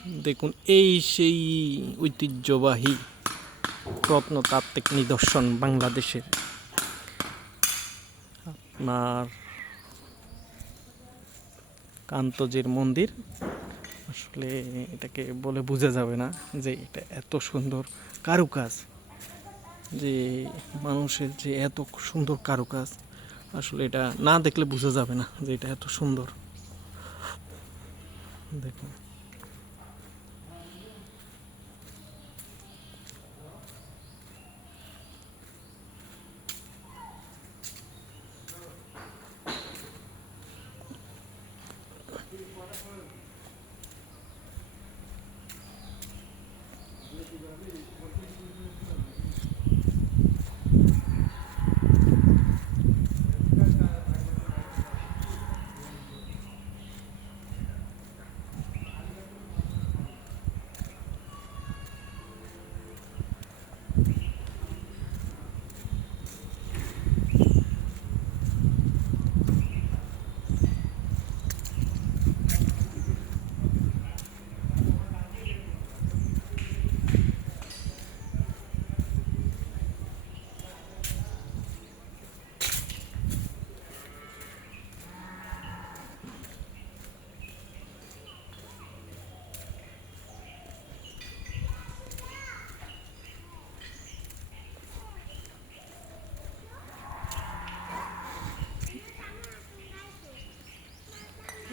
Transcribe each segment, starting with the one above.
দেখুন, এই সেই ঐতিহ্যবাহী প্রত্নতাত্ত্বিক নিদর্শন বাংলাদেশের। আপনার কান্তজির মন্দির, আসলে এটাকে বলে বোঝা যাবে না যে এটা এত সুন্দর কারুকাজ, যে মানুষের যে এত সুন্দর কারুকাজ, আসলে এটা না দেখলে বোঝা যাবে না যে এটা এত সুন্দর। দেখুন।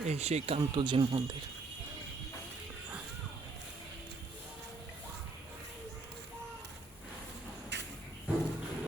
এই সেই কান্তজিন মন্দির।